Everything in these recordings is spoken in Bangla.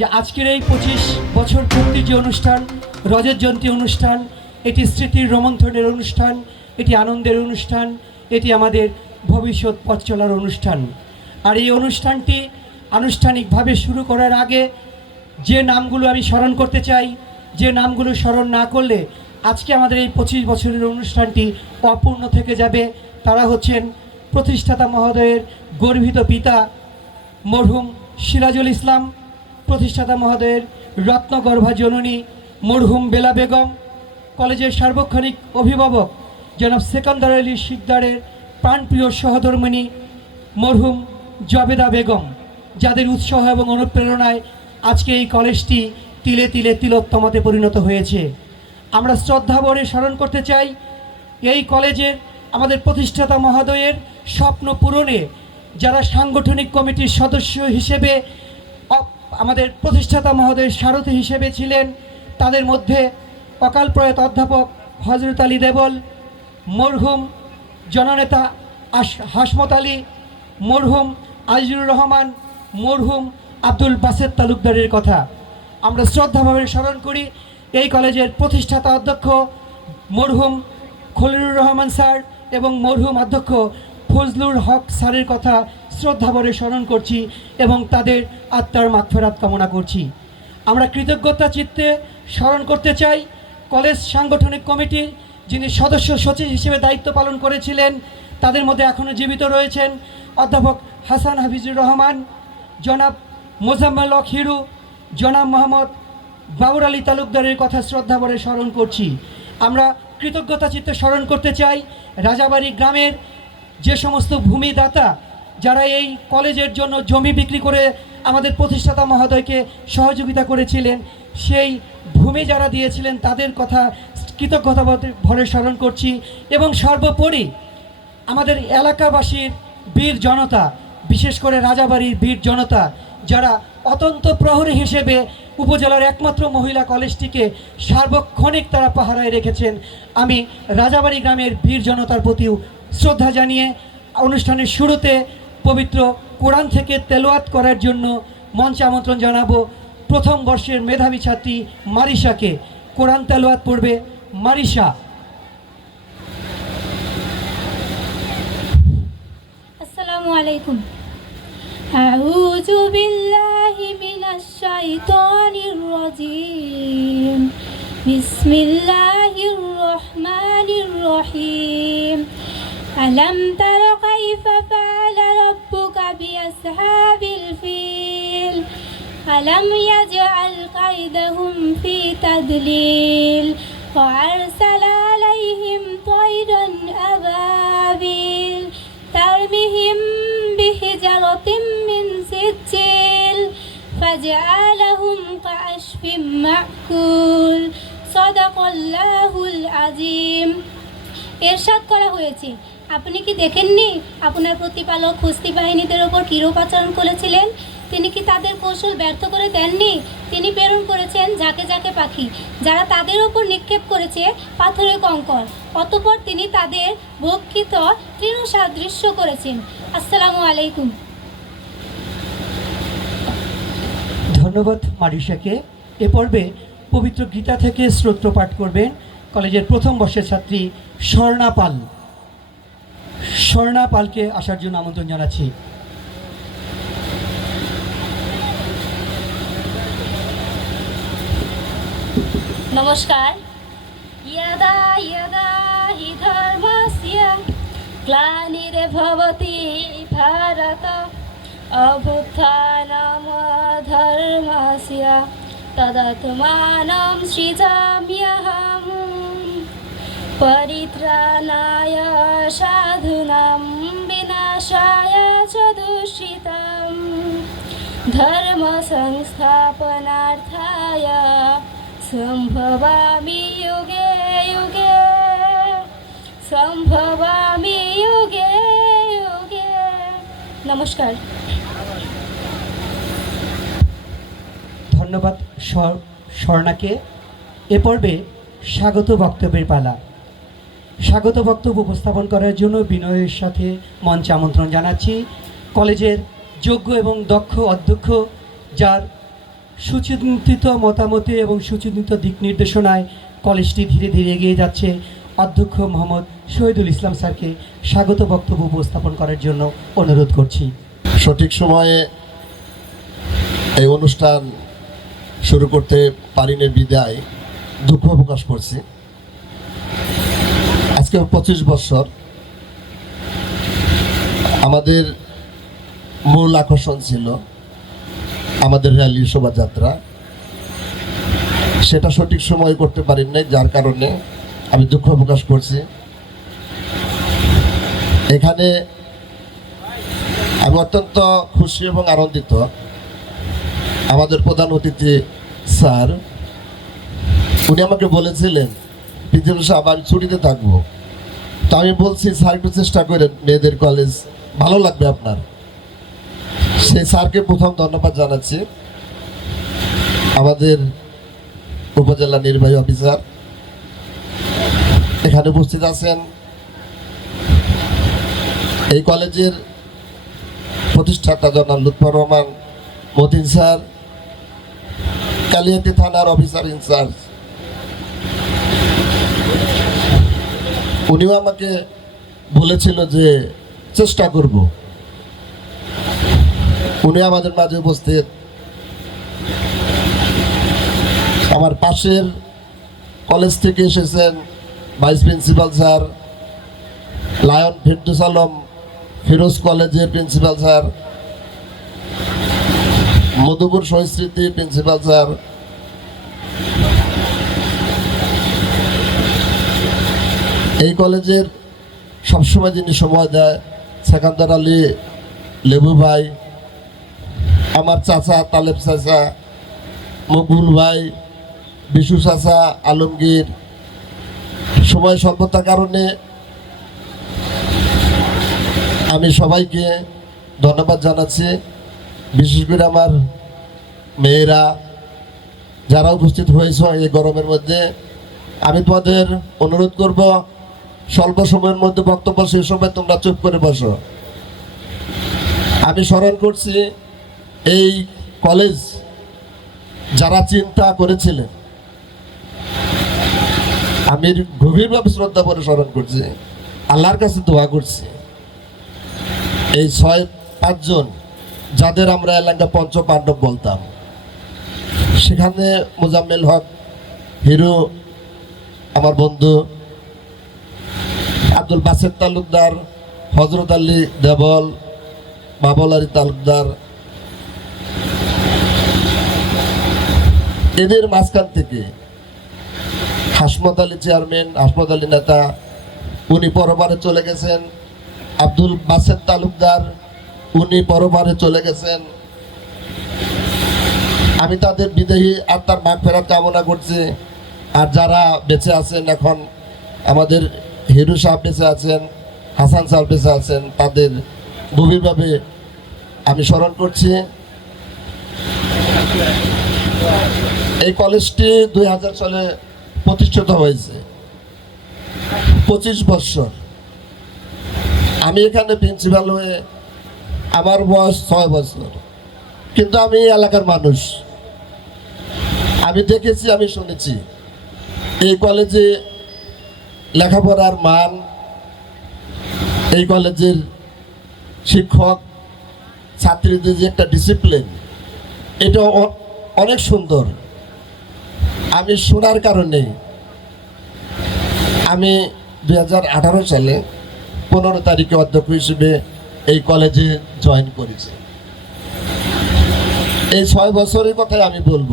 যে আজকের এই পঁচিশ বছর পূর্তি যে অনুষ্ঠান, রজত জয়ন্তী অনুষ্ঠান, এটি স্মৃতির রোমন্থনের অনুষ্ঠান, এটি আনন্দের অনুষ্ঠান, এটি আমাদের ভবিষ্যৎ পথ চলার অনুষ্ঠান। আর এই অনুষ্ঠানটি আনুষ্ঠানিকভাবে শুরু করার আগে যে নামগুলো আমি স্মরণ করতে চাই, যে নামগুলো স্মরণ না করলে আজকে আমাদের এই পঁচিশ বছরের অনুষ্ঠানটি অপূর্ণ থেকে যাবে। তারা হচ্ছেন প্রতিষ্ঠাতা মহোদয়ের গর্বিত পিতা মরহুম সিরাজুল ইসলাম। প্রতিষ্ঠাতা মহোদয়ের রত্নগর্ভা জননী মরহুম বেলা বেগম, কলেজের সার্বক্ষণিক অভিভাবক জনাব সেকান্দার আলী শিকদারের প্রাণপ্রিয় সহধর্মিনী মরহুম জবেদা বেগম, যাদের উৎসাহ এবং অনুপ্রেরণায় আজকে এই কলেজটি তিলে তিলে তিলোত্তমাতে পরিণত হয়েছে। আমরা শ্রদ্ধাভরে স্মরণ করতে চাই, এই কলেজের আমাদের প্রতিষ্ঠাতা মহোদয়ের স্বপ্ন পূরণে যারা সাংগঠনিক কমিটির সদস্য হিসেবে আমাদের প্রতিষ্ঠাতা মহোদয়ের সারথী হিসেবে ছিলেন। তাদের মধ্যে অকাল প্রয়াত অধ্যাপক হজরত আলী দেবল, মরহুম জননেতা হাসমত আলী, মরহুম আজিজুর রহমান, মরহুম আব্দুল বাসেদ তালুকদারের কথা। আমরা শ্রদ্ধাভাবে স্মরণ করি, এই কলেজের প্রতিষ্ঠাতা অধ্যক্ষ মরহুম খলিলুর রহমান স্যার এবং মরহুম অধ্যক্ষ ফজলুর হক স্যারের কথা শ্রদ্ধাভরে স্মরণ করছি এবং তাদের আত্মার মাগফেরাত কামনা করছি। আমরা কৃতজ্ঞতা চিত্তে স্মরণ করতে চাই কলেজ সাংগঠনিক কমিটির যিনি সদস্য সচিব হিসেবে দায়িত্ব পালন করেছিলেন, তাদের মধ্যে এখনও জীবিত রয়েছেন অধ্যাপক হাসান হাফিজুর রহমান, জনাব মোজাম্মেল হক হিরু, জনাব মোহাম্মদ বাবুর আলী তালুকদারের কথা শ্রদ্ধাভরে স্মরণ করছি। আমরা কৃতজ্ঞতা চিত্তে স্মরণ করতে চাই রাজাবাড়ি গ্রামের যে সমস্ত ভূমিদাতা যারা এই কলেজের জন্য জমি বিক্রি করে আমাদের প্রতিষ্ঠাতা মহোদয়কে সহযোগিতা করেছিলেন, সেই ভূমি যারা দিয়েছিলেন তাদের কথা কৃতজ্ঞতা ভরে স্মরণ করছি এবং সর্বোপরি আমাদের এলাকাবাসীর বীর জনতা, বিশেষ করে রাজাবাড়ির বীর জনতা, যারা অতন্ত প্রহরী হিসেবে উপজেলার একমাত্র মহিলা কলেজটিকে সার্বক্ষণিক তারা পাহারায় রেখেছেন, আমি রাজাবাড়ি গ্রামের বীর জনতার প্রতিও শ্রদ্ধা জানিয়ে অনুষ্ঠানের শুরুতে পবিত্র কোরআন থেকে তেলোয়াত করার জন্য মঞ্চে আমন্ত্রণ জানাবো প্রথম বর্ষের মেধাবী ছাত্রী মারিশাকে কোরআন তেলোয়াত পড়বে মারিশা আসসালামু আলাইকুম أعوذ بالله من الشيطان الرجيم بسم الله الرحمن الرحيم ألم تر كيف فعل ربك بأصحاب الفيل ألم يجعل كيدهم في تدليل وأرسل عليهم طيرا أبابيل ترمهم بحجرة من سجيل فجعلهم كعشف مأكول صدق الله العظيم এরশাদ করা হয়েছে আপনি কি দেখেননি? আপনার প্রতিপালক কুস্তি বাহিনীদের ওপর কিরূপ আচরণ করেছিলেন? তিনি কি তাদের কৌশল ব্যর্থ করে দেননি? তিনি প্রেরণ করেছেন ঝাঁকে ঝাঁকে পাখি, যারা তাদের ওপর নিক্ষেপ করেছে পাথরের কঙ্কর। অতপর তিনি তাদের ভক্ষিত তৃণ সাদৃশ্য করেছেন। আসসালামু আলাইকুম। ধন্যবাদ মারিশাকে। এ পর্বে পবিত্র গীতা থেকে স্তোত্র পাঠ করবেন কলেজের প্রথম বর্ষের ছাত্রী স্বর্ণা পাল। স্বর্ণা পালকে আসার জন্য আমন্ত্রণ জানাচ্ছি। নমস্কার। ইয়াদা ইয়াদা, হি ধর্মস্য। গ্লানির্ভবতি ভারত। অভ্যুত্থানম ধর্মস্য। সৃজাম্যহা পরিত্রাণায় সাধুনাম বিনাশায় চ দূষিতম ধর্ম সংস্থাপনার্থায় সম্ভবামি যুগে যুগে সম্ভবামি যুগে যুগে নমস্কার ধন্যবাদ স্বর্ণাকে। এ পর্বে স্বাগত বক্তব্যের পালা। স্বাগত বক্তব্য উপস্থাপন করার জন্য বিনয়ের সাথে মঞ্চে আমন্ত্রণ জানাচ্ছি। কলেজের যোগ্য এবং দক্ষ অধ্যক্ষ যার সুচিন্তিত মতামতে এবং সুচিন্তিত দিক নির্দেশনায় কলেজটি ধীরে ধীরে এগিয়ে যাচ্ছে, অধ্যক্ষ মোহাম্মদ শহীদুল ইসলাম স্যারকে স্বাগত বক্তব্য উপস্থাপন করার জন্য অনুরোধ করছি। সঠিক সময়ে এই অনুষ্ঠান শুরু করতে পারিনি বিদায়, দুঃখ প্রকাশ করছি। আজকে পঁচিশ বছর। আমাদের মূল আকর্ষণ ছিল আমাদের র্যালি শোভাযাত্রা। সেটা সঠিক সময় করতে পারি নাই, যার কারণে আমি দুঃখ প্রকাশ করছি। এখানে আমি অত্যন্ত খুশি এবং আনন্দিত। আমাদের প্রধান অতিথি স্যার, উনি আমাকে বলেছিলেন, পৃথিবী সাহেব, আমি ছুটিতে থাকব। তো আমি বলছি, স্যার, একটু চেষ্টা করেন, মেয়েদের কলেজ ভালো লাগবে আপনার। সেই স্যারকে প্রথম ধন্যবাদ জানাচ্ছি। আমাদের উপজেলা নির্বাহী অফিসার এখানে উপস্থিত আছেন। এই কলেজের প্রতিষ্ঠাতা জনাব লুৎফর রহমান মতিন স্যার, কালিয়াতি থানার অফিসার ইনচার্জ উনিও আমাকে বলেছিল যে চেষ্টা করব। উনি আমাদের মাঝে উপস্থিত। আমার পাশের কলেজ থেকে এসেছেন vice principal sir, lion Firdous Alam, Firoz কলেজের প্রিন্সিপাল স্যার, মধুপুর সংস্কৃতি প্রিন্সিপাল স্যার কলেজের সবসময় যিনি সময় দেয় সেকান্দার আলী, লেবু ভাই, আমার চাচা, তালেব চাচা মকবুল ভাই, বিশু চাচা, আলমগীর, সময় স্বল্পতার কারণে আমি সবাইকে ধন্যবাদ জানাচ্ছি। বিশেষ করে আমার মেয়েরা, যারা উপস্থিত হয়েছে এই গরমের মধ্যে, আমি তোমাদের অনুরোধ করব স্বল্প সময়ের মধ্যে বক্তব্য সেই সময় তোমরা চুপ করে বসো। আমি স্মরণ করছি, এই কলেজ যারা চিন্তা করেছিলেন, আমি গভীরভাবে শ্রদ্ধা করে স্মরণ করছি, আল্লাহর কাছে দোয়া করছি। এই ছয়, পাঁচজন, যাদের আমরা এলাকা পঞ্চ পাণ্ডব বলতাম। সেখানে মোজাম্মেল হক, হিরো, আমার বন্ধু আব্দুল বাসের তালুকদার হজরত আলী দেবল, বাবল আলী তালুকদার। এদের মাঝখান থেকে হাসমত আলী চেয়ারম্যান, হাসমত আলী নেতা, উনি পরবারে চলে গেছেন। আব্দুল বাসের তালুকদার, উনি পরবারে চলে গেছেন। আমি তাদের বিদেহী আত্মার মাগ ফেরার কামনা করছি। আর যারা বেঁচে আছেন এখন, আমাদের হিরু সাহেব বেঁচে আছেন, হাসান সাহেব বেঁচে আছেন, তাদের গভীরভাবে আমি স্মরণ করছি। এই কলেজটি দুই হাজার সালে প্রতিষ্ঠিত হয়েছে। পঁচিশ বৎসর আমি এখানে প্রিন্সিপাল হয়ে আমার বয়স ছয় বছর। কিন্তু আমি এলাকার মানুষ। আমি দেখেছি, আমি শুনেছি। এই কলেজে লেখাপড়ার মান এই কলেজের শিক্ষক, ছাত্রীদের যে একটা ডিসিপ্লিন এটা অনেক সুন্দর। আমি শোনার কারণে আমি দু হাজার আঠারো সালে পনেরো তারিখে অধ্যক্ষ হিসেবে এই কলেজে জয়েন করেছি। এই ছয় বছরের কথাই আমি বলব।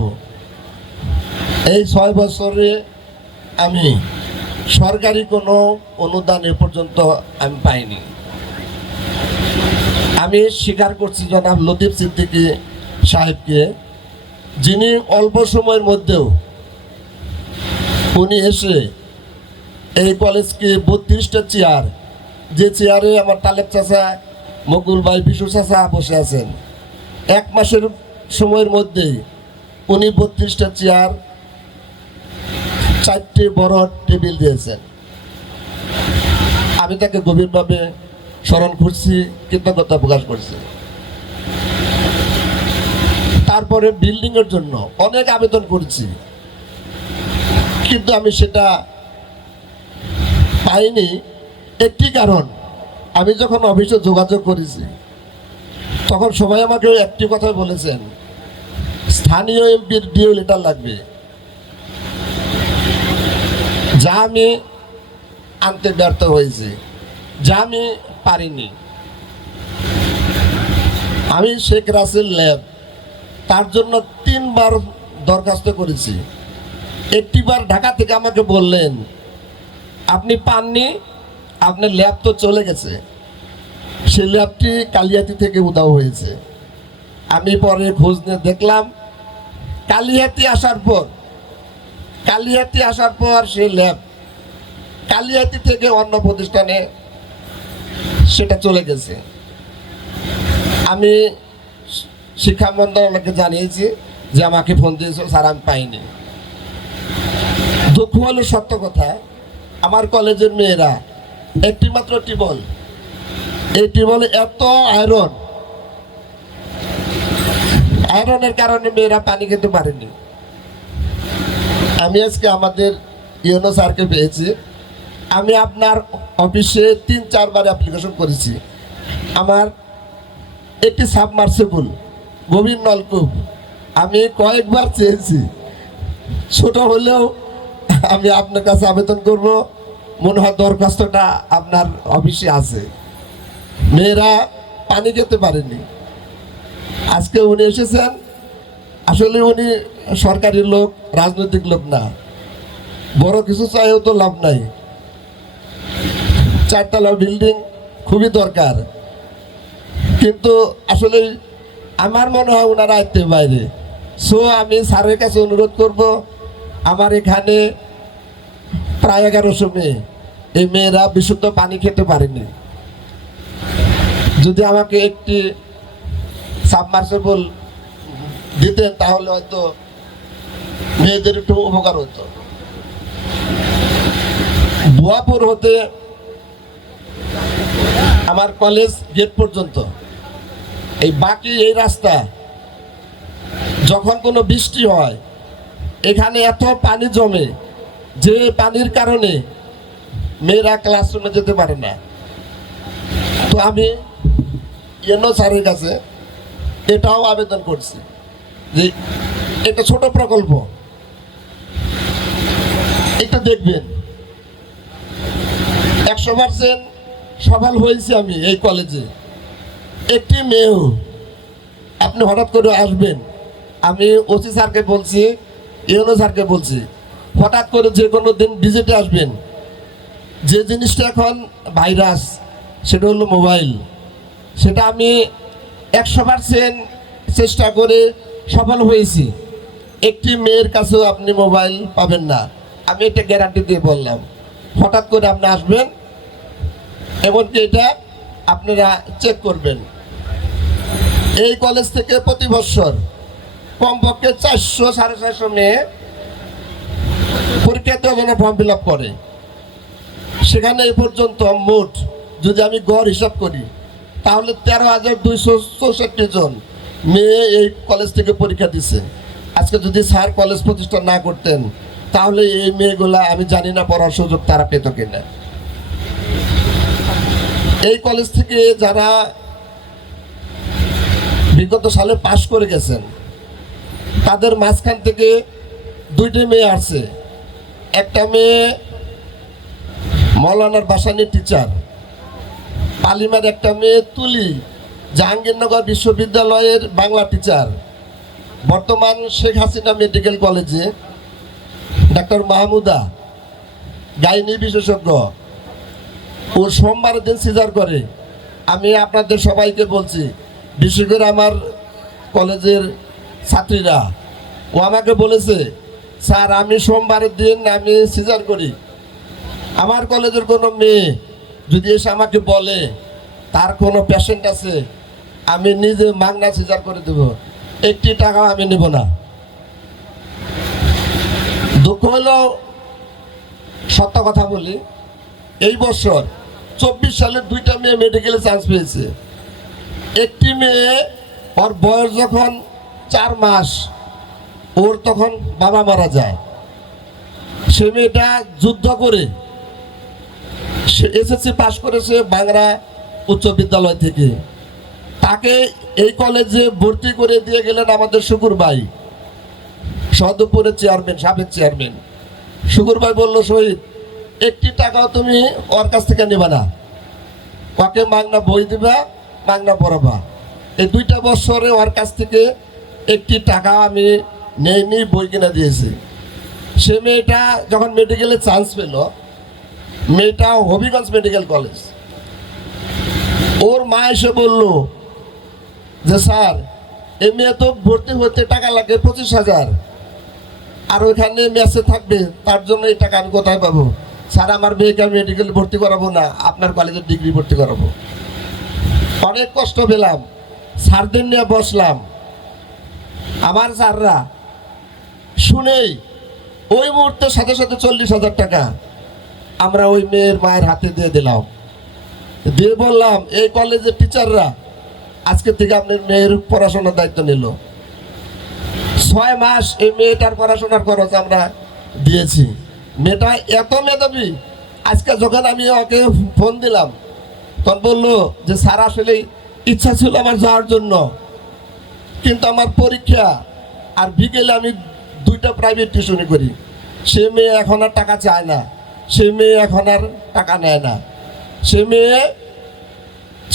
এই ছয় বছরে আমি সরকারি কোনো অনুদান এ পর্যন্ত আমি পাইনি। আমি স্বীকার করছি জনাব লতিফ সিদ্দিকী সাহেবকে, যিনি অল্প সময়ের মধ্যেও উনি এসে এই কলেজকে বত্রিশটা চেয়ার, যে চেয়ারে আমার তালেব চাচা, মকুল ভাই বিশু চাচা বসে আছেন, এক মাসের সময়ের মধ্যেই উনি বত্রিশটা চেয়ার চারটে বড় টেবিল দিয়েছেন আমি তাকে গভীরভাবে স্মরণ করছি, কৃতজ্ঞতা প্রকাশ করছি। তারপরে বিল্ডিং এর জন্য অনেক আবেদন করছি। কিন্তু আমি সেটা পাইনি। একটি কারণ, আমি যখন অফিসে যোগাযোগ করেছি, তখন সবাই আমাকে একটি কথা বলেছেন, স্থানীয় এমপির ডিও লেটার লাগবে। যা আমি আনতে ব্যর্থ হয়েছি। যা আমি পারিনি। আমি শেখ রাসেল ল্যাব, তার জন্য তিনবার দরখাস্ত করেছি। একটিবার ঢাকা থেকে আমাকে বললেন, আপনি পাননি আপনার ল্যাব তো চলে গেছে। সেই ল্যাবটি কালিয়াতি থেকে উদাও হয়েছে। আমি পরে খোঁজ নিয়ে দেখলাম, কালিয়াতি আসার পর কালিয়াতি আসার পর সেই ল্যাব কালিয়াতি থেকে অন্য প্রতিষ্ঠানে সেটা চলে গেছে। আমি শিক্ষা মন্ত্রণালয়কে জানিয়েছি যে আমাকে ফোন দিয়েছিল স্যার, আমি পাইনি। দুঃখ হলো সত্য কথা, আমার কলেজের মেয়েরা, একটি মাত্র টিবল এই টিবলে এত আয়রন আয়রনের কারণে মেয়েরা পানি খেতে পারেনি। আমি আজকে আমাদের ইউনো স্যারকে পেয়েছি। আমি আপনার অফিসে তিন, চারবার অ্যাপ্লিকেশন করেছি। আমার একটি সাবমার্সেবল গভীর নলকূপ। আমি কয়েকবার চেয়েছি। ছোট হলেও আমি আপনার কাছে আবেদন করব। মনে হয় দরখাস্তটা আপনার অফিসে আছে। মেয়েরা পানি খেতে পারেনি। আজকে উনি এসেছেন। আসলে উনি সরকারি লোক, রাজনৈতিক লোক না। বড় কিছু চাইও তো লাভ নাই। চারতলা বিল্ডিং খুবই দরকার। কিন্তু আসলে আমার মনে হয় ওনারা আয়ত্তের বাইরে। সো আমি স্যারের কাছে অনুরোধ করব, আমার এখানে প্রায় এগারোশো মেয়ে। এই মেয়েরা বিশুদ্ধ পানি খেতে পারেনি। যদি আমাকে একটি সাবমার্সেবল দিতেন তাহলে হয়তো মেয়েদের একটু উপকার হতো। বুয়াপুর হতে আমার কলেজ গেট পর্যন্ত। এই বাকি এই রাস্তা, যখন কোনো বৃষ্টি হয়, এখানে এত পানি জমে, যে পানির কারণে মেয়েরা ক্লাসরুমে যেতে পারে না। তো আমি এনও স্যারের কাছে এটাও আবেদন করছি। যে এটা ছোট প্রকল্প। এটা দেখবেন। একশো পার্সেন্ট সফল হয়েছি আমি এই কলেজে। একটি মেয়েও আপনি হঠাৎ করে আসবেন। আমি ওসি স্যারকে বলছি, ইউনো স্যারকে বলছি, হঠাৎ করে যে কোনো দিন ভিজিটে আসবেন। যে জিনিসটা এখন ভাইরাস, সেটা হলো মোবাইল। সেটা আমি একশো পার্সেন্ট চেষ্টা করে সফল হয়েছি। একটি মেয়ের কাছেও আপনি মোবাইল পাবেন না। আমি এটা গ্যারান্টি দিয়ে বললাম। হঠাৎ করে আপনি আসবেন, এমনকি এটা আপনারা চেক করবেন। এই কলেজ থেকে প্রতি বছর কমপক্ষে চারশো, সাড়ে চারশো মেয়ে পরীক্ষাতে যেন ফর্ম ফিল করে। সেখানে এ পর্যন্ত মোট যদি আমি গড় হিসাব করি, তাহলে তেরো হাজার দুইশো চৌষট্টি জন মেয়ে এই কলেজ থেকে পরীক্ষা দিছে। আজকে যদি স্যার কলেজ প্রতিষ্ঠা না করতেন, তাহলে এই মেয়েগুলা আমি জানি না পড়ার সুযোগ তারা পেত কিনা। এই কলেজ থেকে যারা বিগত সালে পাশ করে গেছেন, তাদের মাঝখান থেকে দুইটি মেয়ে আসছে। একটা মেয়ে মৌলানার বাসানি টিচার পালিমার একটা মেয়ে তুলি। জাহাঙ্গীরনগর বিশ্ববিদ্যালয়ের বাংলা টিচার বর্তমান শেখ হাসিনা মেডিকেল কলেজে ডাক্তার মাহমুদা, গাইনি বিশেষজ্ঞ। ও সোমবারের দিন সিজার করে। আমি আপনাদের সবাইকে বলছি বিশেষ করে আমার কলেজের ছাত্রীরা, ও আমাকে বলেছে, স্যার, আমি সোমবারের দিন আমি সিজার করি। আমার কলেজের কোনো মেয়ে যদি এসে আমাকে বলে তার কোনো পেশেন্ট আছে, আমি নিজে মাগনা সিজার করে দেব। একটি টাকাও আমি নেব না। দুঃখ হলো, সত্য কথা বলি, এই বছর চব্বিশ সালে দুইটা মেয়ে মেডিকেলে চান্স পেয়েছে। একটি মেয়ে, ওর বয়স যখন চার মাস, ওর তখন বাবা মারা যায়। সে মেয়েটা যুদ্ধ করে, সে এসএসসি পাশ করেছে বাংলা উচ্চ বিদ্যালয় থেকে। তাকে এই কলেজে ভর্তি করে দিয়ে গেলেন আমাদের শুকুর ভাই। সদপুরের চেয়ারম্যান, সাবেক চেয়ারম্যান। শুকুর ভাই বলল, শহীদ, একটি টাকাও তুমি ওর কাছ থেকে নেবা না। ওকে মাগনা বই দিবা, মাগনা পড়াবা। এই দুইটা বছরে ওর কাছ থেকে একটি টাকা আমি নেইনি, বই কিনে দিয়েছি। সে মেয়েটা যখন মেডিকেলে চান্স পেল, মেয়েটা হবিগঞ্জ মেডিকেল কলেজ ওর মা এসে বলল যে, স্যার, এ মেয়ে তো ভর্তি হতে টাকা লাগে পঁচিশ হাজার। আর ওইখানে মেসে থাকবে, তার জন্য এই টাকা আমি কোথায় পাবো? স্যার, আমার মেয়েকে আমি মেডিকেল ভর্তি করাবো না, আপনার কলেজের ডিগ্রি ভর্তি করাবো। অনেক কষ্ট পেলাম। স্যারদের নিয়ে বসলাম। আমার স্যাররা শুনেই ওই মুহূর্তে সাথে সাথে চল্লিশ হাজার টাকা আমরা ওই মেয়ের মায়ের হাতে দিয়ে দিলাম। দিয়ে বললাম, এই কলেজের টিচাররা আজকে থেকে আপনার মেয়ের পড়াশোনার দায়িত্ব নিল। ছয় মাস এই মেয়েটার পড়াশোনার খরচ আমরা দিয়েছি। মেয়েটা এত মেধাবী, আজকে যখন আমি ওকে ফোন দিলাম, তখন বলল যে, স্যার, আসলে ইচ্ছা ছিল আমার যাওয়ার জন্য, কিন্তু আমার পরীক্ষা, আর বিকেলে আমি দুইটা প্রাইভেট টিউশনি করি। সে মেয়ে এখন আর টাকা চায় না, সে মেয়ে এখন আর টাকা নেয় না। সে মেয়ে,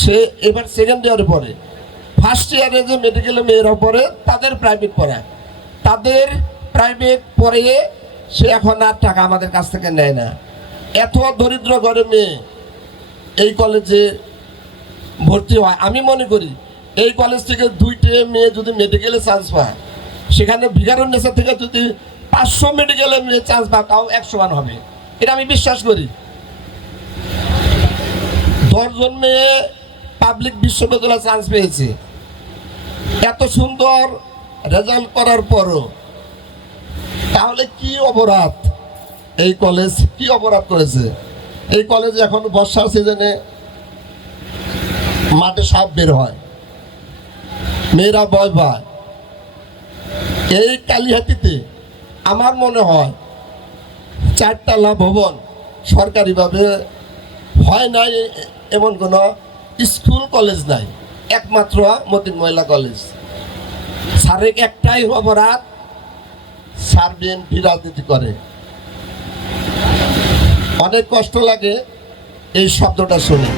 সে এবার সেকেন্ড ইয়ারে পড়ে। ফার্স্ট ইয়ারে যে মেডিকেলে মেয়েরা পড়ে, তাদের প্রাইভেট পড়ায়। তাদের প্রাইভেট পড়ে সে এখন আর টাকা আমাদের কাছ থেকে নেয় না। এত দরিদ্র ঘরে মেয়ে এই কলেজে ভর্তি হয়। আমি মনে করি, এই কলেজ থেকে দুইটে মেয়ে যদি মেডিকেলে চান্স পায়, সেখানে ভিকারুন নেশা থেকে যদি পাঁচশো মেডিকেলে মেয়ে চান্স পায়, তাও একশো মান হবে। এটা আমি বিশ্বাস করি। দশজন মেয়ে পাবলিক বিশ্ববিদ্যালয়ে চান্স পেয়েছে। এত সুন্দর রেজাল্ট করার পরও। তাহলে কি অপরাধ? এই কলেজ কি অপরাধ করেছে? এই কলেজ এখন বর্ষার সিজনে মাঠে সাপ বের হয়। মেয়েরা ভয় পায়। এই কালিহাতিতে আমার মনে হয় চারতলা ভবন সরকারিভাবে হয় নাই এমন কোনো স্কুল, কলেজ নাই। একমাত্র মতিন মহিলা কলেজ। সারেক একটাই অপরাধ সার বিএনপি রাজনীতি করে। অনেক কষ্ট লাগে এই শব্দটা শুনে।